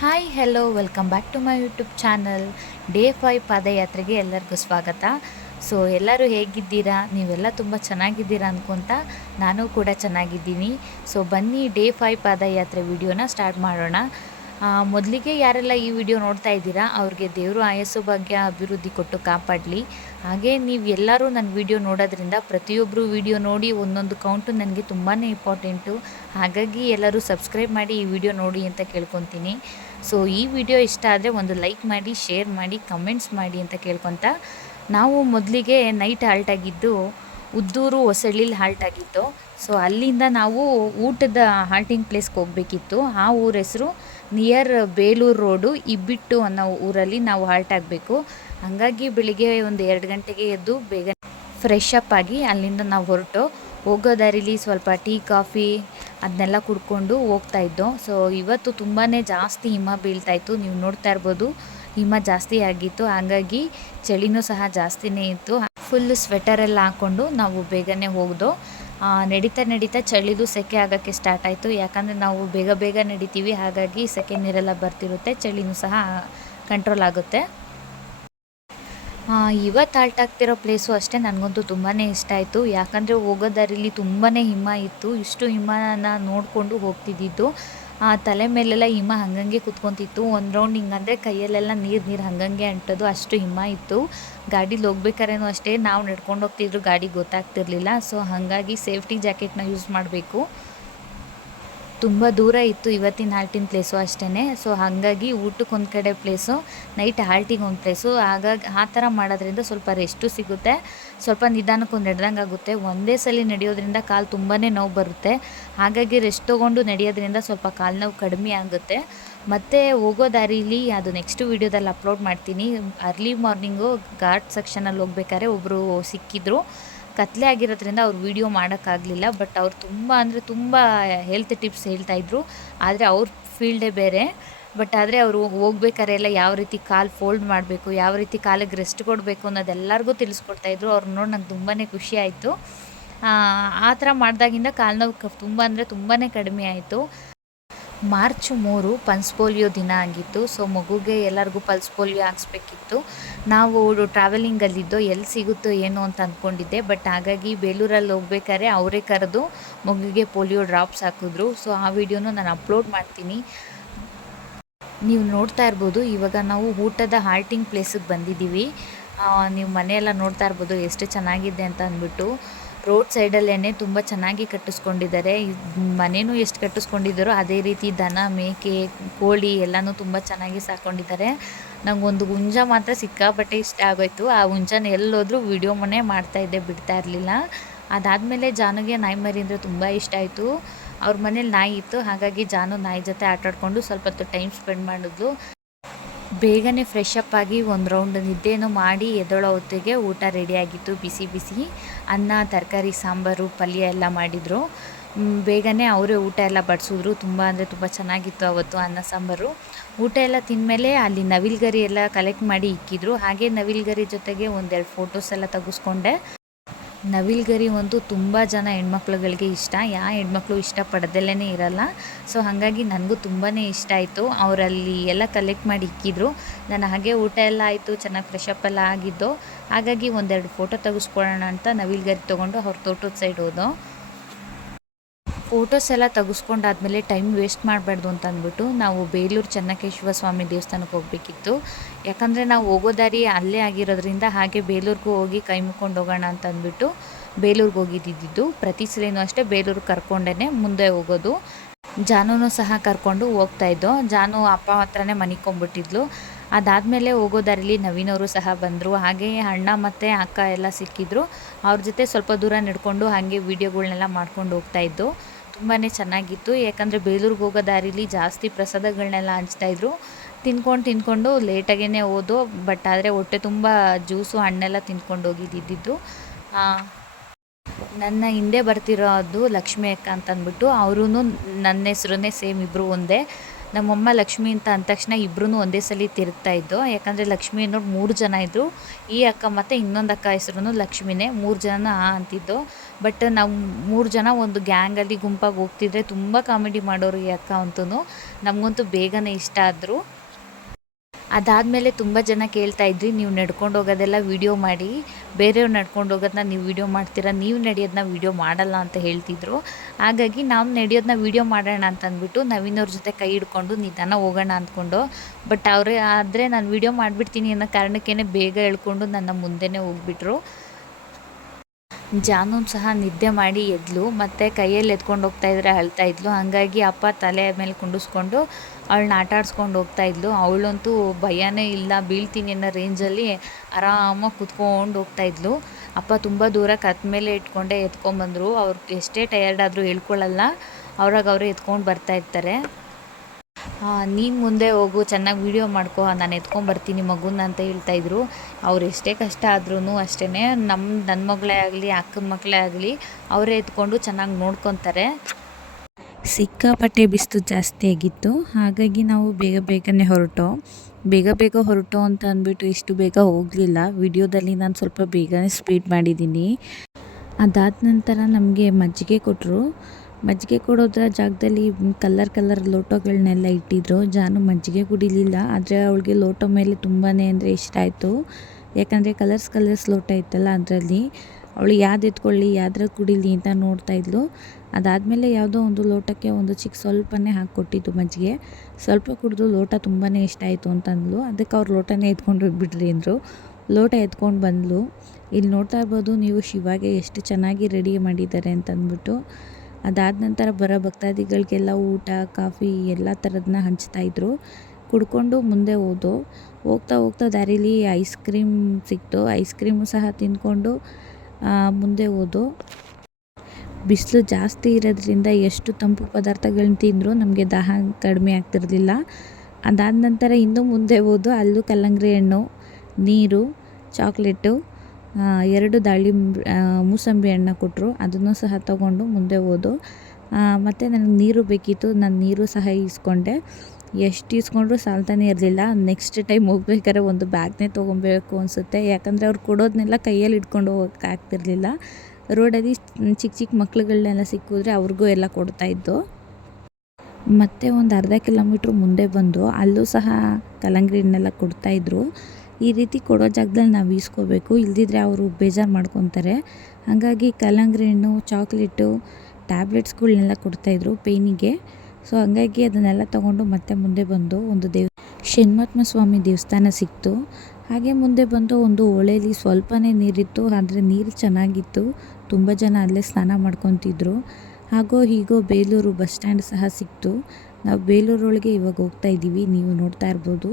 Hi hello welcome back to my YouTube channel. Day 5 ಪಾದಯಾತ್ರೆಗೆ ಎಲ್ಲರಿಗೂ ಸ್ವಾಗತ. ಸೊ ಎಲ್ಲರೂ ಹೇಗಿದ್ದೀರಾ? ನೀವೆಲ್ಲ ತುಂಬ ಚೆನ್ನಾಗಿದ್ದೀರಾ ಅಂದ್ಕೊತ ನಾನು ಕೂಡ ಚೆನ್ನಾಗಿದ್ದೀನಿ. ಸೊ ಬನ್ನಿ ಡೇ 5 ಪಾದಯಾತ್ರೆ ವಿಡಿಯೋನ ಸ್ಟಾರ್ಟ್ ಮಾಡೋಣ. ಮೊದಲಿಗೆ ಯಾರೆಲ್ಲ ಈ ವಿಡಿಯೋ ನೋಡ್ತಾ ಇದ್ದೀರಾ ಅವ್ರಿಗೆ ದೇವರು ಆಯಸ್ಸು ಭಾಗ್ಯ ಅಭಿವೃದ್ಧಿ ಕೊಟ್ಟು ಕಾಪಾಡಲಿ. ಹಾಗೆ ನೀವು ಎಲ್ಲರೂ ನನ್ನ ವಿಡಿಯೋ ನೋಡೋದ್ರಿಂದ ಪ್ರತಿಯೊಬ್ಬರು ವಿಡಿಯೋ ನೋಡಿ ಒಂದೊಂದು ಕೌಂಟು ನನಗೆ ತುಂಬಾ ಇಂಪಾರ್ಟೆಂಟು. ಹಾಗಾಗಿ ಎಲ್ಲರೂ ಸಬ್ಸ್ಕ್ರೈಬ್ ಮಾಡಿ ಈ ವಿಡಿಯೋ ನೋಡಿ ಅಂತ ಕೇಳ್ಕೊತೀನಿ. ಸೊ ಈ ವಿಡಿಯೋ ಇಷ್ಟ ಆದರೆ ಒಂದು ಲೈಕ್ ಮಾಡಿ, ಶೇರ್ ಮಾಡಿ, ಕಮೆಂಟ್ಸ್ ಮಾಡಿ ಅಂತ ಕೇಳ್ಕೊತ ನಾವು ಮೊದಲಿಗೆ ನೈಟ್ ಹಾಲ್ಟ್ ಆಗಿದ್ದು ಉದ್ದೂರು ಹೊಸಳ್ಳಿಲಿ ಹಾಲ್ಟ್ ಆಗಿತ್ತು. ಸೊ ಅಲ್ಲಿಂದ ನಾವು ಊಟದ ಹಾಲ್ಟಿಂಗ್ ಪ್ಲೇಸ್ಗೆ ಹೋಗಬೇಕಿತ್ತು. ಆ ಊರ ಹೆಸರು ನಿಯರ್ ಬೇಲೂರು ರೋಡು ಇಬ್ಬಿಟ್ಟು ಅನ್ನೋ ಊರಲ್ಲಿ ನಾವು ಹಾಲ್ಟ್ ಆಗಬೇಕು. ಹಾಗಾಗಿ ಬೆಳಿಗ್ಗೆ ಒಂದು 2 ಗಂಟೆಗೆ ಎದ್ದು ಬೇಗ ಫ್ರೆಶ್ ಅಪ್ ಆಗಿ ಅಲ್ಲಿಂದ ನಾವು ಹೊರಟು ಹೋಗೋ ದಾರಿಲಿ ಸ್ವಲ್ಪ ಟೀ ಕಾಫಿ ಅದನ್ನೆಲ್ಲ ಕುಡ್ಕೊಂಡು ಹೋಗ್ತಾಯಿದ್ದೋ. ಸೊ ಇವತ್ತು ತುಂಬಾ ಜಾಸ್ತಿ ಹಿಮ ಬೀಳ್ತಾಯಿತ್ತು, ನೀವು ನೋಡ್ತಾ ಇರ್ಬೋದು ಹಿಮ ಜಾಸ್ತಿ ಆಗಿತ್ತು. ಹಾಗಾಗಿ ಚಳಿನೂ ಸಹ ಜಾಸ್ತಿನೇ ಇತ್ತು. ಫುಲ್ ಸ್ವೆಟರೆಲ್ಲ ಹಾಕ್ಕೊಂಡು ನಾವು ಬೇಗನೆ ಹೋಗ್ದೋ. ನಡೀತಾ ಚಳಿದು ಸೆಕೆ ಆಗೋಕ್ಕೆ ಸ್ಟಾರ್ಟ್ ಆಯಿತು. ಯಾಕಂದರೆ ನಾವು ಬೇಗ ಬೇಗ ನಡಿತೀವಿ, ಹಾಗಾಗಿ ಸೆಕೆ ನೀರೆಲ್ಲ ಬರ್ತಿರುತ್ತೆ, ಚಳಿನೂ ಸಹ ಕಂಟ್ರೋಲ್ ಆಗುತ್ತೆ. ಇವತ್ತು ಹಾಲ್ಟ್ ಆಗ್ತಿರೋ ಪ್ಲೇಸು ಅಷ್ಟೇ ನನಗಂತೂ ತುಂಬಾ ಇಷ್ಟ ಆಯಿತು. ಯಾಕಂದರೆ ಹೋಗೋ ದಾರಿಲಿ ತುಂಬಾ ಹಿಮ ಇತ್ತು. ಇಷ್ಟು ಹಿಮನ ನೋಡಿಕೊಂಡು ಹೋಗ್ತಿದ್ದಿದ್ದು ತಲೆ ಮೇಲೆಲ್ಲ ಹಿಮ ಹಂಗಂಗೆ ಕುತ್ಕೊತಿತ್ತು. ಒಂದು ರೌಂಡ್ ಹಿಂಗಂದರೆ ಕೈಯಲ್ಲೆಲ್ಲ ನೀರು ಹಂಗಂಗೆ ಅಂಟೋದು, ಅಷ್ಟು ಹಿಮ ಇತ್ತು. ಗಾಡೀಲಿ ಹೋಗ್ಬೇಕಾದ್ರೂ ಅಷ್ಟೇ ನಾವು ನಡ್ಕೊಂಡು ಹೋಗ್ತಿದ್ರು, ಗಾಡಿ ಗೊತ್ತಾಗ್ತಿರ್ಲಿಲ್ಲ. ಸೊ ಹಾಗಾಗಿ ಸೇಫ್ಟಿ ಜಾಕೆಟ್ನ ಯೂಸ್ ಮಾಡಬೇಕು. ತುಂಬ ದೂರ ಇತ್ತು ಇವತ್ತಿನ ಹಾಲ್ಟಿನ ಪ್ಲೇಸು ಅಷ್ಟೇ. ಸೊ ಹಾಗಾಗಿ ಊಟಕ್ಕೆ ಒಂದು ಕಡೆ ಪ್ಲೇಸು, ನೈಟ್ ಹಾಲ್ಟಿಗೆ ಒಂದು ಪ್ಲೇಸು. ಹಾಗಾಗಿ ಆ ಥರ ಮಾಡೋದ್ರಿಂದ ಸ್ವಲ್ಪ ರೆಸ್ಟು ಸಿಗುತ್ತೆ, ಸ್ವಲ್ಪ ನಿಧಾನಕ್ಕೆ ನಡೆದಂಗೆ ಆಗುತ್ತೆ. ಒಂದೇ ಸಲ ನಡೆಯೋದ್ರಿಂದ ಕಾಲು ತುಂಬಾ ನೋವು ಬರುತ್ತೆ. ಹಾಗಾಗಿ ರೆಸ್ಟ್ ತೊಗೊಂಡು ನಡೆಯೋದ್ರಿಂದ ಸ್ವಲ್ಪ ಕಾಲು ನೋವು ಕಡಿಮೆ ಆಗುತ್ತೆ. ಮತ್ತು ಹೋಗೋ ದಾರಿಲಿ ಅದು ನೆಕ್ಸ್ಟ್ ವೀಡಿಯೋದಲ್ಲಿ ಅಪ್ಲೋಡ್ ಮಾಡ್ತೀನಿ. ಅರ್ಲಿ ಮಾರ್ನಿಂಗು ಘಾಟ್ ಸೆಕ್ಷನಲ್ಲಿ ಹೋಗ್ಬೇಕಾದ್ರೆ ಒಬ್ಬರು ಸಿಕ್ಕಿದ್ರು. ಕತ್ಲೆ ಆಗಿರೋದ್ರಿಂದ ಅವ್ರು ವೀಡಿಯೋ ಮಾಡೋಕ್ಕಾಗಲಿಲ್ಲ. ಬಟ್ ಅವ್ರು ತುಂಬ ಅಂದರೆ ತುಂಬ ಹೆಲ್ತ್ ಟಿಪ್ಸ್ ಹೇಳ್ತಾಯಿದ್ರು. ಆದರೆ ಅವ್ರ ಫೀಲ್ಡೇ ಬೇರೆ. ಬಟ್ ಆದರೆ ಅವರು ಹೋಗ್ಬೇಕಾದ್ರೆ ಎಲ್ಲ ಯಾವ ರೀತಿ ಕಾಲು ಫೋಲ್ಡ್ ಮಾಡಬೇಕು, ಯಾವ ರೀತಿ ಕಾಲಿಗೆ ರೆಸ್ಟ್ ಕೊಡಬೇಕು ಅನ್ನೋದೆಲ್ಲರಿಗೂ ತಿಳಿಸ್ಕೊಡ್ತಾಯಿದ್ರು. ಅವ್ರನ್ನ ನೋಡಿ ನಂಗೆ ತುಂಬಾ ಖುಷಿ ಆಯಿತು. ಆ ಥರ ಮಾಡಿದಾಗಿಂದ ಕಾಲು ನೋವು ತುಂಬ ಅಂದರೆ ತುಂಬಾ ಕಡಿಮೆ ಆಯಿತು. ಮಾರ್ಚ್ 3 ಪಲ್ಸ್ ಪೋಲಿಯೋ ದಿನ ಆಗಿತ್ತು. ಸೊ ಮಗುಗೆ ಎಲ್ಲರಿಗೂ ಪಲ್ಸ್ ಪೋಲಿಯೋ ಹಾಕ್ಸ್ಬೇಕಿತ್ತು. ನಾವು ಟ್ರಾವೆಲಿಂಗಲ್ಲಿದ್ದೋ, ಎಲ್ಲಿ ಸಿಗುತ್ತೋ ಏನೋ ಅಂತ ಅಂದ್ಕೊಂಡಿದ್ದೆ. ಬಟ್ ಹಾಗಾಗಿ ಬೇಲೂರಲ್ಲಿ ಹೋಗ್ಬೇಕಾದ್ರೆ ಅವರೇ ಕರೆದು ಮಗುಗೆ ಪೋಲಿಯೋ ಡ್ರಾಪ್ಸ್ ಹಾಕಿದ್ರು. ಸೊ ಆ ವಿಡಿಯೋನು ನಾನು ಅಪ್ಲೋಡ್ ಮಾಡ್ತೀನಿ. ನೀವು ನೋಡ್ತಾ ಇರ್ಬೋದು ಇವಾಗ ನಾವು ಊಟದ ಹಾಲ್ಟಿಂಗ್ ಪ್ಲೇಸಿಗೆ ಬಂದಿದ್ದೀವಿ. ನೀವು ಮನೆಯೆಲ್ಲ ನೋಡ್ತಾ ಇರ್ಬೋದು ಎಷ್ಟು ಚೆನ್ನಾಗಿದೆ ಅಂತ ಅಂದ್ಬಿಟ್ಟು. ರೋಡ್ ಸೈಡಲ್ಲೇ ತುಂಬ ಚೆನ್ನಾಗಿ ಕಟ್ಟಿಸ್ಕೊಂಡಿದ್ದಾರೆ. ಮನೆಯೂ ಎಷ್ಟು ಕಟ್ಟಿಸ್ಕೊಂಡಿದ್ದಾರೋ ಅದೇ ರೀತಿ ದನ, ಮೇಕೆ, ಕೋಳಿ ಎಲ್ಲನೂ ತುಂಬ ಚೆನ್ನಾಗಿ ಸಾಕೊಂಡಿದ್ದಾರೆ. ನಂಗೊಂದು ಹುಂಜ ಮಾತ್ರ ಸಿಕ್ಕಾಪಟ್ಟೆ ಇಷ್ಟ ಆಗೋಯ್ತು. ಆ ಹುಂಜನ ಎಲ್ಲೋದ್ರೂ ವಿಡಿಯೋ ಮಾಡ್ತಾಯಿದ್ದೆ, ಬಿಡ್ತಾ ಇರಲಿಲ್ಲ. ಅದಾದಮೇಲೆ ಜಾನುಗೆ ನಾಯಿ ಮರಿ ಅಂದರೆ ತುಂಬ ಇಷ್ಟ ಆಯಿತು. ಅವ್ರ ಮನೇಲಿ ನಾಯಿ ಇತ್ತು, ಹಾಗಾಗಿ ಜಾನು ನಾಯಿ ಜೊತೆ ಆಟಾಡಿಕೊಂಡು ಸ್ವಲ್ಪ ಹೊತ್ತು ಟೈಮ್ ಸ್ಪೆಂಡ್ ಮಾಡಿದ್ಲು. ಬೇಗನೆ ಫ್ರೆಶ್ ಅಪ್ ಆಗಿ ಒಂದು ರೌಂಡ್ ನಿದ್ದೆನೂ ಮಾಡಿ ಎದ್ದೊಳೋ ಹೊತ್ತಿಗೆ ಊಟ ರೆಡಿಯಾಗಿತ್ತು. ಬಿಸಿ ಬಿಸಿ ಅನ್ನ, ತರಕಾರಿ, ಸಾಂಬಾರು, ಪಲ್ಯ ಎಲ್ಲ ಮಾಡಿದರು. ಬೇಗನೆ ಅವರೇ ಊಟ ಎಲ್ಲ ಬಡಿಸಿದ್ರು. ತುಂಬ ಅಂದರೆ ತುಂಬ ಚೆನ್ನಾಗಿತ್ತು ಅವತ್ತು ಅನ್ನ ಸಾಂಬಾರು. ಊಟ ಎಲ್ಲ ತಿಂದಮೇಲೆ ಅಲ್ಲಿ ನವಿಲುಗರಿ ಎಲ್ಲ ಕಲೆಕ್ಟ್ ಮಾಡಿ ಇಕ್ಕಿದ್ರು. ಹಾಗೆ ನವಿಲುಗರಿ ಜೊತೆಗೆ ಒಂದೆರಡು ಫೋಟೋಸ್ ಎಲ್ಲ ತೆಗೆಸ್ಕೊಂಡೆ. ನವಿಲುಗರಿ ಒಂದು ತುಂಬ ಜನ ಹೆಣ್ಮಕ್ಳುಗಳಿಗೆ ಇಷ್ಟ, ಯಾವ ಹೆಣ್ಮಕ್ಳು ಇಷ್ಟಪಡದಲ್ಲೇ ಇರಲ್ಲ. ಸೊ ಹಾಗಾಗಿ ನನಗೂ ತುಂಬಾ ಇಷ್ಟ ಆಯಿತು. ಅವರಲ್ಲಿ ಎಲ್ಲ ಕಲೆಕ್ಟ್ ಮಾಡಿ ಇಕ್ಕಿದ್ರು. ನಾನು ಹಾಗೆ ಊಟ ಎಲ್ಲ ಆಯಿತು, ಚೆನ್ನಾಗಿ ಫ್ರೆಶಪ್ ಎಲ್ಲ ಆಗಿದ್ದು. ಹಾಗಾಗಿ ಒಂದೆರಡು ಫೋಟೋ ತೆಗೆಸ್ಕೊಳ್ಳೋಣ ಅಂತ ನವಿಲುಗರಿ ತೊಗೊಂಡು ಅವ್ರ ತೋಟದ ಸೈಡ್ ಹೋದೋ. ಫೋಟೋಸ್ ಎಲ್ಲ ತೆಗೆಸ್ಕೊಂಡಾದ್ಮೇಲೆ ಟೈಮ್ ವೇಸ್ಟ್ ಮಾಡಬಾರ್ದು ಅಂತ ಅಂದ್ಬಿಟ್ಟು ನಾವು ಬೇಲೂರು ಚೆನ್ನಕೇಶವ ಸ್ವಾಮಿ ದೇವಸ್ಥಾನಕ್ಕೆ ಹೋಗಬೇಕಿತ್ತು. ಯಾಕಂದರೆ ನಾವು ಹೋಗೋ ದಾರಿ ಅಲ್ಲೇ ಆಗಿರೋದ್ರಿಂದ ಹಾಗೆ ಬೇಲೂರಿಗೂ ಹೋಗಿ ಕೈ ಮುಕ್ಕೊಂಡು ಹೋಗೋಣ ಅಂತ ಅಂದ್ಬಿಟ್ಟು ಬೇಲೂರಿಗೆ ಹೋಗಿದ್ದಿದ್ದು. ಪ್ರತಿ ಸಲನೂ ಅಷ್ಟೇ ಬೇಲೂರಿಗೆ ಕರ್ಕೊಂಡೇ ಮುಂದೆ ಹೋಗೋದು. ಜಾನೂ ಸಹ ಕರ್ಕೊಂಡು ಹೋಗ್ತಾಯಿದ್ದೋ. ಜಾನು ಅಪ್ಪ ಹತ್ರನೇ ಮನಿಕೊಂಡ್ಬಿಟ್ಟಿದ್ಲು. ಅದಾದಮೇಲೆ ಹೋಗೋ ದಾರಿಲಿ ನವೀನವರು ಸಹ ಬಂದರು. ಹಾಗೆ ಅಣ್ಣ ಮತ್ತು ಅಕ್ಕ ಎಲ್ಲ ಸಿಕ್ಕಿದ್ರು. ಅವ್ರ ಜೊತೆ ಸ್ವಲ್ಪ ದೂರ ನಡ್ಕೊಂಡು ಹಾಗೆ ವೀಡಿಯೋಗಳ್ನೆಲ್ಲ ಮಾಡ್ಕೊಂಡು ಹೋಗ್ತಾಯಿದ್ದು. ತುಂಬಾ ಚೆನ್ನಾಗಿತ್ತು. ಯಾಕಂದರೆ ಬೇಲೂರಿಗೆ ಹೋಗೋ ದಾರಿಲಿ ಜಾಸ್ತಿ ಪ್ರಸಾದಗಳನ್ನೆಲ್ಲ ಹಂಚ್ತಾಯಿದ್ರು. ತಿಂದ್ಕೊಂಡು ಲೇಟಾಗೇ ಹೋದೋ. ಬಟ್ ಆದರೆ ಹೊಟ್ಟೆ ತುಂಬ ಜ್ಯೂಸು ಹಣ್ಣೆಲ್ಲ ತಿಂದ್ಕೊಂಡು ಹೋಗಿದ್ದಿದ್ದು. ನನ್ನ ಹಿಂದೆ ಬರ್ತಿರೋದು ಲಕ್ಷ್ಮಿ ಅಕ್ಕ ಅಂತ ಅಂದ್ಬಿಟ್ಟು, ಅವರೂ ನನ್ನ ಹೆಸ್ರನ್ನೇ ಸೇಮ್, ಇಬ್ಬರು ಒಂದೇ. ನಮ್ಮಮ್ಮ ಲಕ್ಷ್ಮಿ ಅಂತ ಅಂದ ತಕ್ಷಣ ಇಬ್ಬರೂ ಒಂದೇ ಸಲ ತಿರುಗ್ತಾ ಇದ್ದು. ಯಾಕಂದರೆ ಲಕ್ಷ್ಮಿ ಅನ್ನೋರು 3 ಜನ ಇದ್ದರು. ಈ ಅಕ್ಕ ಮತ್ತು ಇನ್ನೊಂದು ಅಕ್ಕ ಹೆಸರು ಲಕ್ಷ್ಮಿನೇ. 3 ಜನನ ಅಂತಿದ್ದು. ಬಟ್ ನಾವು 3 ಜನ ಒಂದು ಗ್ಯಾಂಗಲ್ಲಿ ಗುಂಪಾಗಿ ಹೋಗ್ತಿದ್ರೆ ತುಂಬ ಕಾಮಿಡಿ ಮಾಡೋರು ಈ ಅಕ್ಕ ಅಂತೂ. ನಮಗಂತೂ ಬೇಗನೆ ಇಷ್ಟ ಆದರು. ಅದಾದಮೇಲೆ ತುಂಬ ಜನ ಕೇಳ್ತಾ ಇದ್ರಿ, ನೀವು ನಡ್ಕೊಂಡು ಹೋಗೋದೆಲ್ಲ ವೀಡಿಯೋ ಮಾಡಿ, ಬೇರೆಯವ್ರು ನಡ್ಕೊಂಡು ಹೋಗೋದನ್ನ ನೀವು ವೀಡಿಯೋ ಮಾಡ್ತೀರಾ, ನೀವು ನಡೆಯೋದನ್ನ ವೀಡಿಯೋ ಮಾಡಲ್ಲ ಅಂತ ಹೇಳ್ತಿದ್ರು. ಹಾಗಾಗಿ ನಾವು ನಡೆಯೋದನ್ನ ವೀಡಿಯೋ ಮಾಡೋಣ ಅಂತ ಅಂದ್ಬಿಟ್ಟು ನವೀನವ್ರ ಜೊತೆ ಕೈ ಹಿಡ್ಕೊಂಡು ನಿಧಾನ ಹೋಗೋಣ ಅಂದ್ಕೊಂಡು. ಬಟ್ ಅವರೇ ಆದರೆ ನಾನು ವೀಡಿಯೋ ಮಾಡಿಬಿಡ್ತೀನಿ ಅನ್ನೋ ಕಾರಣಕ್ಕೇ ಬೇಗ ಎಳ್ಕೊಂಡು ನನ್ನ ಮುಂದೆನೇ ಹೋಗ್ಬಿಟ್ರು. ಜಾನು ಸಹ ನಿದ್ದೆ ಮಾಡಿ ಎದ್ಲು, ಮತ್ತು ಕೈಯಲ್ಲಿ ಎತ್ಕೊಂಡು ಹೋಗ್ತಾಯಿದ್ರೆ ಅಳ್ತಾಯಿದ್ಲು. ಹಾಗಾಗಿ ಅಪ್ಪ ತಲೆ ಮೇಲೆ ಕುಂಡಿಸ್ಕೊಂಡು ಅವಳನ್ನ ಆಟ ಆಡಿಸ್ಕೊಂಡು ಹೋಗ್ತಾಯಿದ್ಲು. ಅವಳಂತೂ ಭಯನೇ ಇಲ್ಲ, ಬೀಳ್ತೀನಿ ಅನ್ನೋ ರೇಂಜಲ್ಲಿ ಆರಾಮಾಗಿ ಕುತ್ಕೊಂಡು ಹೋಗ್ತಾಯಿದ್ಲು. ಅಪ್ಪ ತುಂಬ ದೂರ ಕತ್ತ ಮೇಲೆ ಇಟ್ಕೊಂಡೇ ಎತ್ಕೊಂಡ್ಬಂದರು. ಅವ್ರು ಎಷ್ಟೇ ಟಯರ್ಡ್ ಆದರೂ ಹೇಳ್ಕೊಳ್ಳಲ್ಲ, ಅವ್ರಾಗ ಅವರೇ ಎತ್ಕೊಂಡು ಬರ್ತಾಯಿರ್ತಾರೆ. ನೀನು ಮುಂದೆ ಹೋಗು, ಚೆನ್ನಾಗಿ ವೀಡಿಯೋ ಮಾಡ್ಕೊ, ನಾನು ಎತ್ಕೊಂಬರ್ತೀನಿ ಮಗುನ ಅಂತ ಹೇಳ್ತಾಯಿದ್ರು. ಅವ್ರು ಎಷ್ಟೇ ಕಷ್ಟ ಆದ್ರೂ ಅಷ್ಟೇ, ನನ್ನ ಮಗಳೇ ಆಗಲಿ ಅಕ್ಕನ ಮಕ್ಕಳೇ ಆಗಲಿ ಅವರೇ ಎತ್ಕೊಂಡು ಚೆನ್ನಾಗಿ ನೋಡ್ಕೊತಾರೆ. ಸಿಕ್ಕಾಪಟ್ಟೆ ಬಿಸಿಲು ಜಾಸ್ತಿ ಆಗಿತ್ತು. ಹಾಗಾಗಿ ನಾವು ಬೇಗನೆ ಹೊರಟೋ ಅಂತ ಅಂದ್ಬಿಟ್ಟು ಇಷ್ಟು ಬೇಗ ಹೋಗಲಿಲ್ಲ. ವಿಡಿಯೋದಲ್ಲಿ ನಾನು ಸ್ವಲ್ಪ ಬೇಗನೆ ಸ್ಪೀಡ್ ಮಾಡಿದ್ದೀನಿ. ಅದಾದ ನಂತರ ನಮಗೆ ಮಜ್ಜಿಗೆ ಕೊಟ್ಟರು. ಮಜ್ಜಿಗೆ ಕೊಡೋದ್ರ ಜಾಗದಲ್ಲಿ ಕಲರ್ ಲೋಟಗಳನ್ನೆಲ್ಲ ಇಟ್ಟಿದ್ರು. ಜಾನು ಮಜ್ಜಿಗೆ ಕುಡಿಲಿಲ್ಲ, ಆದರೆ ಅವಳಿಗೆ ಲೋಟ ಮೇಲೆ ತುಂಬಾ ಅಂದರೆ ಇಷ್ಟ ಆಯಿತು. ಯಾಕಂದರೆ ಕಲರ್ಸ್ ಲೋಟ ಇತ್ತಲ್ಲ, ಅದರಲ್ಲಿ ಅವಳು ಯಾವ್ದು ಎತ್ಕೊಳ್ಳಿ ಯಾವ್ದ್ರಲ್ಲಿ ಕುಡಿಲಿ ಅಂತ ನೋಡ್ತಾಯಿದ್ಲು. ಅದಾದಮೇಲೆ ಯಾವುದೋ ಒಂದು ಲೋಟಕ್ಕೆ ಒಂದು ಸ್ವಲ್ಪನೇ ಹಾಕಿಕೊಟ್ಟಿದ್ದು ಮಜ್ಜಿಗೆ. ಸ್ವಲ್ಪ ಕುಡಿದು ಲೋಟ ತುಂಬಾ ಇಷ್ಟ ಆಯಿತು ಅಂತಂದ್ಲು. ಅದಕ್ಕೆ ಅವ್ರು ಲೋಟನೇ ಎತ್ಕೊಂಡು ಹೋಗ್ಬಿಡ್ರಿ ಅಂದರು. ಲೋಟ ಎತ್ಕೊಂಡು ಬಂದಳು. ಇಲ್ಲಿ ನೋಡ್ತಾ ಇರ್ಬೋದು ನೀವು ಶಿವಾಗೆ ಎಷ್ಟು ಚೆನ್ನಾಗಿ ರೆಡಿ ಮಾಡಿದ್ದಾರೆ ಅಂತಂದ್ಬಿಟ್ಟು. ಅದಾದ ನಂತರ ಬರೋ ಭಕ್ತಾದಿಗಳಿಗೆಲ್ಲ ಊಟ ಕಾಫಿ ಎಲ್ಲ ಥರದನ್ನ ಹಂಚ್ತಾಯಿದ್ರು. ಕುಡ್ಕೊಂಡು ಮುಂದೆ ಹೋಗ್ತಾ ದಾರೀಲಿ ಐಸ್ ಕ್ರೀಮ್ ಸಿಕ್ತು. ಐಸ್ ಕ್ರೀಮು ಸಹ ತಿಂದ್ಕೊಂಡು ಮುಂದೆ ಬಿಸಿಲು ಜಾಸ್ತಿ ಇರೋದ್ರಿಂದ ಎಷ್ಟು ತಂಪು ಪದಾರ್ಥಗಳನ್ನ ತಿಂದರೂ ನಮಗೆ ದಾಹ ಕಡಿಮೆ ಆಗ್ತಿರಲಿಲ್ಲ. ಅದಾದ ನಂತರ ಇನ್ನೂ ಮುಂದೆ ಅಲ್ಲೂ ಕಲ್ಲಂಗಡಿ ಹಣ್ಣು, ನೀರು, ಚಾಕ್ಲೇಟು, 2 ಮೂಸಂಬಿ ಹಣ್ಣು ಕೊಟ್ಟರು. ಅದನ್ನು ಸಹ ತೊಗೊಂಡು ಮುಂದೆ ಮತ್ತು ನನಗೆ ನೀರು ಬೇಕಿತ್ತು. ನಾನು ನೀರು ಸಹ ಈಸ್ಕೊಂಡೆ. ಎಷ್ಟು ಈಸ್ಕೊಂಡ್ರೂ ಸಾಲ್ತಾನೆ ಇರಲಿಲ್ಲ. ನೆಕ್ಸ್ಟ್ ಟೈಮ್ ಹೋಗ್ಬೇಕಾದ್ರೆ ಒಂದು ಬ್ಯಾಗ್ನೇ ತೊಗೊಬೇಕು ಅನಿಸುತ್ತೆ. ಯಾಕಂದರೆ ಅವ್ರು ಕೊಡೋದನ್ನೆಲ್ಲ ಕೈಯಲ್ಲಿ ಇಟ್ಕೊಂಡು ಹೋಗೋಕ್ಕೆ ಆಗ್ತಿರ್ಲಿಲ್ಲ. ರೋಡಲ್ಲಿ ಚಿಕ್ಕ ಮಕ್ಳುಗಳನ್ನೆಲ್ಲ ಸಿಕ್ಕಿದ್ರೆ ಅವ್ರಿಗೂ ಎಲ್ಲ ಕೊಡ್ತಾಯಿದ್ದು. ಮತ್ತು ಒಂದು ಅರ್ಧ ಕಿಲೋಮೀಟ್ರ್ ಮುಂದೆ ಬಂದು ಅಲ್ಲೂ ಸಹ ಕಲ್ಲಂಗಡಿ ಹಣ್ಣೆಲ್ಲ ಕೊಡ್ತಾಯಿದ್ರು. ಈ ರೀತಿ ಕೊಡೋ ಜಾಗದಲ್ಲಿ ನಾವು ಈಸ್ಕೋಬೇಕು, ಇಲ್ದಿದ್ರೆ ಅವರು ಬೇಜಾರು ಮಾಡ್ಕೊತಾರೆ. ಹಾಗಾಗಿ ಕಲ್ಲಂಗಡಿ ಹಣ್ಣು, ಚಾಕ್ಲೇಟು, ಟ್ಯಾಬ್ಲೆಟ್ಸ್ಗಳನ್ನೆಲ್ಲ ಕೊಡ್ತಾಯಿದ್ರು ಪೇಯ್ನಿಗೆ. ಸೊ ಹಾಗಾಗಿ ಅದನ್ನೆಲ್ಲ ತೊಗೊಂಡು ಮತ್ತೆ ಮುಂದೆ ಬಂದು ಒಂದು ಷಣ್ಮಹಾತ್ಮ ಸ್ವಾಮಿ ದೇವಸ್ಥಾನ ಸಿಕ್ತು. ಹಾಗೆ ಮುಂದೆ ಬಂದು ಒಂದು ಹೊಳೆಯಲ್ಲಿ ಸ್ವಲ್ಪನೇ ನೀರಿತ್ತು, ಆದರೆ ನೀರು ಚೆನ್ನಾಗಿತ್ತು. ತುಂಬ ಜನ ಅಲ್ಲೇ ಸ್ನಾನ ಮಾಡ್ಕೊತಿದ್ರು. ಹಾಗೋ ಹೀಗೋ ಬೇಲೂರು ಬಸ್ ಸ್ಟ್ಯಾಂಡ್ ಸಹ ಸಿಕ್ತು. ನಾವು ಬೇಲೂರೊಳಗೆ ಇವಾಗ ಹೋಗ್ತಾ ಇದ್ದೀವಿ, ನೀವು ನೋಡ್ತಾ ಇರ್ಬೋದು.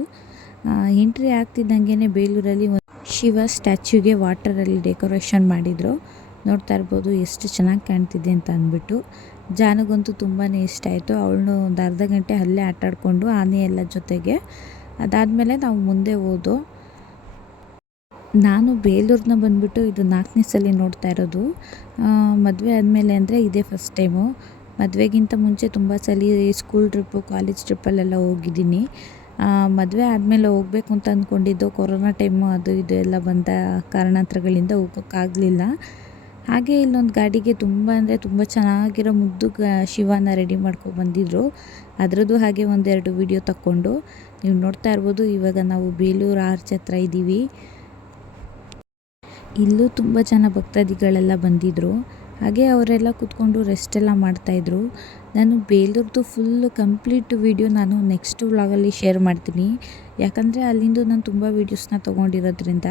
ಎಂಟ್ರಿ ಆಗ್ತಿದ್ದಂಗೆ ಬೇಲೂರಲ್ಲಿ ಒಂದು ಶಿವ ಸ್ಟ್ಯಾಚ್ಯೂಗೆ ವಾಟರಲ್ಲಿ ಡೆಕೋರೇಷನ್ ಮಾಡಿದರು. ನೋಡ್ತಾ ಇರ್ಬೋದು ಎಷ್ಟು ಚೆನ್ನಾಗಿ ಕಾಣ್ತಿದೆ ಅಂತ ಅಂದ್ಬಿಟ್ಟು. ಜಾನಗಂತೂ ತುಂಬಾ ಇಷ್ಟ ಆಯಿತು. ಅವಳನ್ನು ಒಂದು ಅರ್ಧ ಗಂಟೆ ಅಲ್ಲೇ ಆಟಾಡಿಕೊಂಡು ಆನೆ ಎಲ್ಲ ಜೊತೆಗೆ. ಅದಾದಮೇಲೆ ನಾವು ಮುಂದೆ ನಾನು ಬೇಲೂರನ್ನ ಬಂದುಬಿಟ್ಟು ಇದು 4ನೇ ಸಲ ನೋಡ್ತಾ ಇರೋದು. ಮದುವೆ ಆದಮೇಲೆ ಅಂದರೆ ಇದೇ ಫಸ್ಟ್ ಟೈಮು. ಮದುವೆಗಿಂತ ಮುಂಚೆ ತುಂಬ ಸಲ ಸ್ಕೂಲ್ ಟ್ರಿಪ್ಪು, ಕಾಲೇಜ್ ಟ್ರಿಪ್ಪಲ್ಲೆಲ್ಲ ಹೋಗಿದ್ದೀನಿ. ಮದುವೆ ಆದಮೇಲೆ ಹೋಗಬೇಕು ಅಂತ ಅಂದ್ಕೊಂಡಿದ್ದು, ಕೊರೋನಾ ಟೈಮು ಅದು ಇದು ಎಲ್ಲ ಬಂದ ಕಾರಣಾಂತರಗಳಿಂದ ಹೋಗೋಕ್ಕಾಗಲಿಲ್ಲ. ಹಾಗೆ ಇಲ್ಲೊಂದು ಗಾಡಿಗೆ ತುಂಬ ಅಂದರೆ ತುಂಬ ಚೆನ್ನಾಗಿರೋ ಮುದ್ದು ಶಿವನ ರೆಡಿ ಮಾಡ್ಕೊಂಡು ಬಂದಿದ್ದರು. ಅದರದ್ದು ಹಾಗೆ ಒಂದೆರಡು ವಿಡಿಯೋ ತಕ್ಕೊಂಡು ನೀವು ನೋಡ್ತಾ ಇರ್ಬೋದು. ಇವಾಗ ನಾವು ಬೇಲೂರು ಆರ್ಚ್ ಹತ್ರ ಇದ್ದೀವಿ. ಇಲ್ಲೂ ತುಂಬ ಜನ ಭಕ್ತಾದಿಗಳೆಲ್ಲ ಬಂದಿದ್ದರು. ಹಾಗೆ ಅವರೆಲ್ಲ ಕೂತ್ಕೊಂಡು ರೆಸ್ಟೆಲ್ಲ ಮಾಡ್ತಾಯಿದ್ರು. ನಾನು ಬೇಲೂರ್ದು ಫುಲ್ಲು ಕಂಪ್ಲೀಟ್ ವಿಡಿಯೋ ನಾನು ನೆಕ್ಸ್ಟ್ ವ್ಲಾಗಲ್ಲಿ ಶೇರ್ ಮಾಡ್ತೀನಿ. ಯಾಕಂದರೆ ಅಲ್ಲಿಂದು ನಾನು ತುಂಬ ವೀಡಿಯೋಸ್ನ ತೊಗೊಂಡಿರೋದ್ರಿಂದ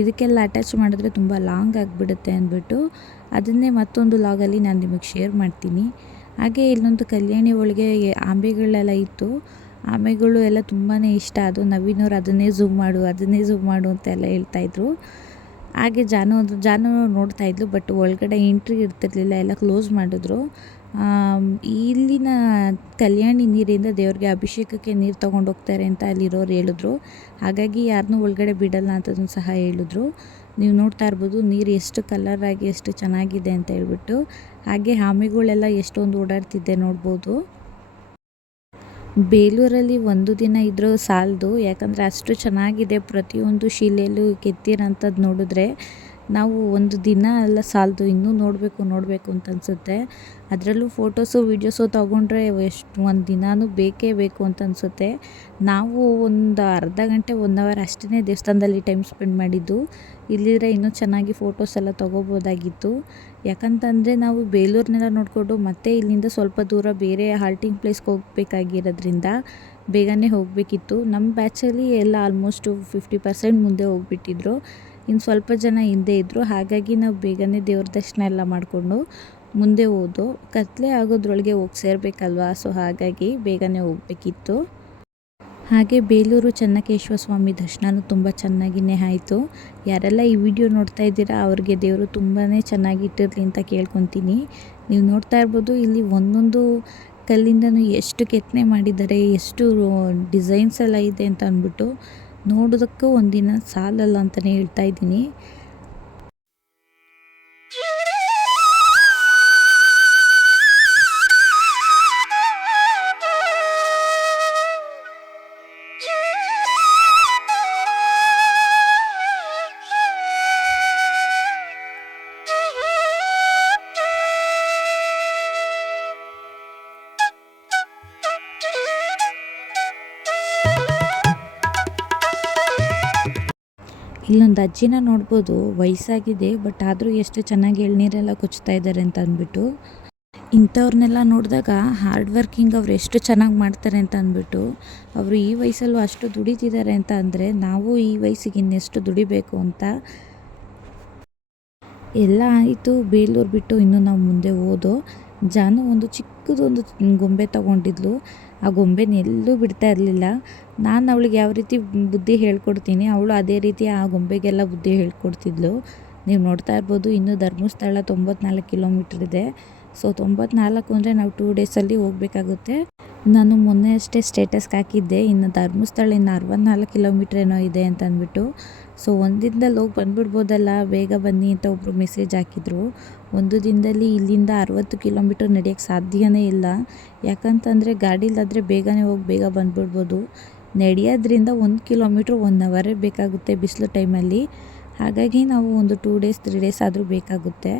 ಇದಕ್ಕೆಲ್ಲ ಅಟ್ಯಾಚ್ ಮಾಡಿದ್ರೆ ತುಂಬ ಲಾಂಗ್ ಆಗಿಬಿಡುತ್ತೆ ಅಂದ್ಬಿಟ್ಟು ಅದನ್ನೇ ಮತ್ತೊಂದು ವ್ಲಾಗಲ್ಲಿ ನಾನು ನಿಮಗೆ ಶೇರ್ ಮಾಡ್ತೀನಿ. ಹಾಗೆ ಇಲ್ಲೊಂದು ಕಲ್ಯಾಣಿ ಒಳಗೆ ಆಂಬೆಗಳೆಲ್ಲ ಇತ್ತು. ಆಮೆಗಳು ಎಲ್ಲ ತುಂಬಾ ಇಷ್ಟ. ಅದು ನವೀನವ್ರು ಅದನ್ನೇ ಝೂಮ್ ಮಾಡು ಅಂತೆಲ್ಲ ಹೇಳ್ತಾಯಿದ್ರು. ಹಾಗೆ ಜಾನು ನೋಡ್ತಾ ಇದ್ಲು. ಬಟ್ ಒಳಗಡೆ ಎಂಟ್ರಿ ಇರ್ತಿರ್ಲಿಲ್ಲ, ಎಲ್ಲ ಕ್ಲೋಸ್ ಮಾಡಿದ್ರು. ಇಲ್ಲಿನ ಕಲ್ಯಾಣಿ ನೀರಿಂದ ದೇವ್ರಿಗೆ ಅಭಿಷೇಕಕ್ಕೆ ನೀರು ತೊಗೊಂಡು ಹೋಗ್ತಾರೆ ಅಂತ ಅಲ್ಲಿರೋರು ಹೇಳಿದ್ರು. ಹಾಗಾಗಿ ಯಾರನ್ನೂ ಒಳಗಡೆ ಬಿಡಲ್ಲ ಅಂತದನ್ನು ಸಹ ಹೇಳಿದ್ರು. ನೀವು ನೋಡ್ತಾ ಇರ್ಬೋದು ನೀರು ಎಷ್ಟು ಕಲರಾಗಿ ಎಷ್ಟು ಚೆನ್ನಾಗಿದೆ ಅಂತ ಹೇಳ್ಬಿಟ್ಟು. ಹಾಗೆ ಆಮೆಗಳೆಲ್ಲ ಎಷ್ಟೊಂದು ಓಡಾಡ್ತಿದ್ದೆ ನೋಡ್ಬೋದು. ಬೇಲೂರಲ್ಲಿ ಒಂದು ದಿನ ಇದ್ರೂ ಸಾಲದು, ಯಾಕಂದರೆ ಅಷ್ಟು ಚೆನ್ನಾಗಿದೆ. ಪ್ರತಿಯೊಂದು ಶಿಲೆಯಲ್ಲೂ ಕೆತ್ತಿರೋಂಥದ್ದು ನೋಡಿದ್ರೆ ನಾವು ಒಂದು ದಿನ ಎಲ್ಲ ಸಾಲದು, ಇನ್ನೂ ನೋಡಬೇಕು ಅಂತ ಅನಿಸುತ್ತೆ. ಅದರಲ್ಲೂ ಫೋಟೋಸು ವೀಡಿಯೋಸು ತೊಗೊಂಡ್ರೆ ಎಷ್ಟು ಒಂದು ದಿನಾನೂ ಬೇಕೇ ಬೇಕು ಅಂತ ಅನಿಸುತ್ತೆ. ನಾವು ಒಂದು ಅರ್ಧ ಗಂಟೆ 1 ಅವರ್ ಅಷ್ಟೇ ದೇವಸ್ಥಾನದಲ್ಲಿ ಟೈಮ್ ಸ್ಪೆಂಡ್ ಮಾಡಿದ್ದು. ಇಲ್ಲಿದ್ರೆ ಇನ್ನೂ ಚೆನ್ನಾಗಿ ಫೋಟೋಸ್ ಎಲ್ಲ ತೊಗೋಬೋದಾಗಿತ್ತು. ಯಾಕಂತಂದರೆ ನಾವು ಬೇಲೂರನ್ನೆಲ್ಲ ನೋಡಿಕೊಂಡು ಮತ್ತೆ ಇಲ್ಲಿಂದ ಸ್ವಲ್ಪ ದೂರ ಬೇರೆ ಹಾಲ್ಟಿಂಗ್ ಪ್ಲೇಸ್ಗೆ ಹೋಗಬೇಕಾಗಿರೋದ್ರಿಂದ ಬೇಗನೆ ಹೋಗಬೇಕಿತ್ತು. ನಮ್ಮ ಬ್ಯಾಚಲ್ಲಿ ಎಲ್ಲ ಆಲ್ಮೋಸ್ಟು 50% ಮುಂದೆ ಹೋಗ್ಬಿಟ್ಟಿದ್ರು, ಇನ್ನು ಸ್ವಲ್ಪ ಜನ ಹಿಂದೆ ಇದ್ದರು. ಹಾಗಾಗಿ ನಾವು ಬೇಗನೆ ದೇವ್ರ ದರ್ಶನ ಎಲ್ಲ ಮಾಡಿಕೊಂಡು ಮುಂದೆ ಹೋದೋ. ಕತ್ತಲೆ ಆಗೋದ್ರೊಳಗೆ ಹೋಗಿ ಸೇರಬೇಕಲ್ವ, ಸೊ ಹಾಗಾಗಿ ಬೇಗನೆ ಹೋಗಬೇಕಿತ್ತು. ಹಾಗೆ ಬೇಲೂರು ಚೆನ್ನಕೇಶವ ಸ್ವಾಮಿ ದರ್ಶನನೂ ತುಂಬ ಚೆನ್ನಾಗಿಯೇ ಆಯಿತು. ಯಾರೆಲ್ಲ ಈ ವಿಡಿಯೋ ನೋಡ್ತಾ ಇದ್ದೀರಾ ಅವ್ರಿಗೆ ದೇವರು ತುಂಬಾ ಚೆನ್ನಾಗಿ ಇಟ್ಟಿರಲಿ ಅಂತ ಕೇಳ್ಕೊತೀನಿ. ನೀವು ನೋಡ್ತಾ ಇರ್ಬೋದು ಇಲ್ಲಿ ಒಂದೊಂದು ಕಲ್ಲಿಂದನೂ ಎಷ್ಟು ಕೆತ್ತನೆ ಮಾಡಿದ್ದಾರೆ, ಎಷ್ಟು ಡಿಸೈನ್ಸ್ ಎಲ್ಲ ಇದೆ ಅಂತ ಅಂದ್ಬಿಟ್ಟು ನೋಡೋದಕ್ಕೂ ಒಂದಿನ ಸಾಲಲ್ಲ ಅಂತಲೇ ಹೇಳ್ತಾ ಇದ್ದೀನಿ. ಇಲ್ಲೊಂದು ಅಜ್ಜಿನ ನೋಡ್ಬೋದು, ವಯಸ್ಸಾಗಿದೆ ಬಟ್ ಆದರೂ ಎಷ್ಟು ಚೆನ್ನಾಗಿ ಎಳ್ನೀರೆಲ್ಲ ಕೊಚ್ತಾ ಇದ್ದಾರೆ ಅಂತ ಅಂದ್ಬಿಟ್ಟು. ಇಂಥವ್ರನ್ನೆಲ್ಲ ನೋಡಿದಾಗ ಹಾರ್ಡ್ ವರ್ಕಿಂಗ್ ಅವ್ರು ಎಷ್ಟು ಚೆನ್ನಾಗಿ ಮಾಡ್ತಾರೆ ಅಂತ ಅಂದ್ಬಿಟ್ಟು, ಅವರು ಈ ವಯಸ್ಸಲ್ಲೂ ಅಷ್ಟು ದುಡಿತಿದ್ದಾರೆ ಅಂತ ಅಂದರೆ ನಾವು ಈ ವಯಸ್ಸಿಗೆ ಇನ್ನೆಷ್ಟು ದುಡಿಬೇಕು ಅಂತ. ಎಲ್ಲ ಆಯಿತು, ಬೇಲೂರು ಬಿಟ್ಟು ಇನ್ನೂ ನಾವು ಮುಂದೆ ಹೋದೋ. ಜಾನು ಒಂದು ಚಿಕ್ಕದೊಂದು ಗೊಂಬೆ ತೊಗೊಂಡಿದ್ಲು. ಆ ಗೊಂಬೆನ ಎಲ್ಲೂ ಬಿಡ್ತಾ ಇರಲಿಲ್ಲ. ನಾನು ಅವಳಿಗೆ ಯಾವ ರೀತಿ ಬುದ್ಧಿ ಹೇಳ್ಕೊಡ್ತೀನಿ, ಅವಳು ಅದೇ ರೀತಿ ಆ ಗೊಂಬೆಗೆಲ್ಲ ಬುದ್ಧಿ ಹೇಳ್ಕೊಡ್ತಿದ್ಲು. ನೀವು ನೋಡ್ತಾ ಇರ್ಬೋದು, ಇನ್ನೂ ಧರ್ಮಸ್ಥಳ 94 ಕಿಲೋಮೀಟ್ರ್ ಇದೆ. ಸೊ 94 ಅಂದರೆ ನಾವು 2 ಡೇಸಲ್ಲಿ ಹೋಗಬೇಕಾಗುತ್ತೆ. ನಾನು ಮೊನ್ನೆ ಅಷ್ಟೇ ಸ್ಟೇಟಸ್ಗೆ ಹಾಕಿದ್ದೆ, ಇನ್ನು ಧರ್ಮಸ್ಥಳ ಇನ್ನು 64 ಕಿಲೋಮೀಟ್ರ್ ಏನೋ ಇದೆ ಅಂತ ಅಂದ್ಬಿಟ್ಟು. ಸೊ ಒಂದು ದಿನದಲ್ಲಿ ಹೋಗಿ ಬಂದುಬಿಡ್ಬೋದಲ್ಲ, ಬೇಗ ಬನ್ನಿ ಅಂತ ಒಬ್ಬರು ಮೆಸೇಜ್ ಹಾಕಿದರು. ಒಂದು ದಿನದಲ್ಲಿ ಇಲ್ಲಿಂದ 60 ಕಿಲೋಮೀಟ್ರ್ ನಡೆಯೋಕ್ಕೆ ಸಾಧ್ಯವೇ ಇಲ್ಲ. ಯಾಕಂತಂದರೆ ಗಾಡೀಲಾದರೆ ಬೇಗನೆ ಹೋಗಿ ಬೇಗ ಬಂದುಬಿಡ್ಬೋದು. ನಡೆಯೋದ್ರಿಂದ 1 ಕಿಲೋಮೀಟ್ರ್ 1 ಅವರೇ ಬೇಕಾಗುತ್ತೆ ಬಿಸಿಲು ಟೈಮಲ್ಲಿ. ಹಾಗಾಗಿ ನಾವು ಒಂದು 2 ಡೇಸ್ 3 ಡೇಸ್ ಆದರೂ ಬೇಕಾಗುತ್ತೆ.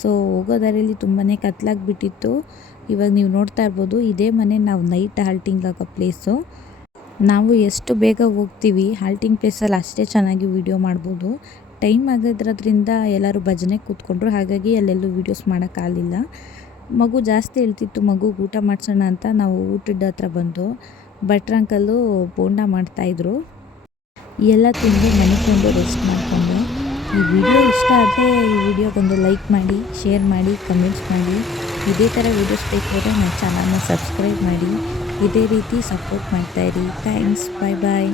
ಸೊ ಹೋಗೋ ದಾರಿಯಲ್ಲಿ ತುಂಬಾ ಕತ್ಲಾಗಿಬಿಟ್ಟಿತ್ತು. ಇವಾಗ ನೀವು ನೋಡ್ತಾ ಇರ್ಬೋದು, ಇದೇ ಮನೆ ನಾವು ನೈಟ್ ಹಾಲ್ಟಿಂಗ್ ಆಗೋ ಪ್ಲೇಸು. ನಾವು ಎಷ್ಟು ಬೇಗ ಹೋಗ್ತೀವಿ ಹಾಲ್ಟಿಂಗ್ ಪ್ಲೇಸಲ್ಲಿ ಅಷ್ಟೇ ಚೆನ್ನಾಗಿ ವೀಡಿಯೋ ಮಾಡ್ಬೋದು. ಟೈಮ್ ಆಗೋದ್ರಿಂದ ಎಲ್ಲರೂ ಭಜನೆ ಕೂತ್ಕೊಂಡ್ರು, ಹಾಗಾಗಿ ಅಲ್ಲೆಲ್ಲೂ ವೀಡಿಯೋಸ್ ಮಾಡೋಕ್ಕಾಗಲಿಲ್ಲ. ಮಗು ಜಾಸ್ತಿ ಹೇಳ್ತಿತ್ತು, ಮಗುಗೆ ಊಟ ಮಾಡಿಸೋಣ ಅಂತ ನಾವು ಊಟದ ಹತ್ರ ಬಂದು ಭಟ್ರ ಅಂಕಲ್ಲು ಬೋಂಡ ಮಾಡ್ತಾಯಿದ್ರು. ಎಲ್ಲ ತಿಂದು ಮನೆಕೊಂಡು ರೆಸ್ಟ್ ಮಾಡಿಕೊಂಡು. ಈ ವಿಡಿಯೋ ಇಷ್ಟ ಆದರೆ ಈ ವಿಡಿಯೋಗೊಂದು ಲೈಕ್ ಮಾಡಿ, ಶೇರ್ ಮಾಡಿ, ಕಮೆಂಟ್ಸ್ ಮಾಡಿ. ಇದೇ ಥರ ವೀಡಿಯೋಸ್ ಬೇಕಾದರೆ ನನ್ನ ಚಾನಲ್ನ ಸಬ್ಸ್ಕ್ರೈಬ್ ಮಾಡಿ. ಇದೇ ರೀತಿ ಸಪೋರ್ಟ್ ಮಾಡ್ತಾಯಿರಿ. ಥ್ಯಾಂಕ್ಸ್, ಬಾಯ್ ಬಾಯ್.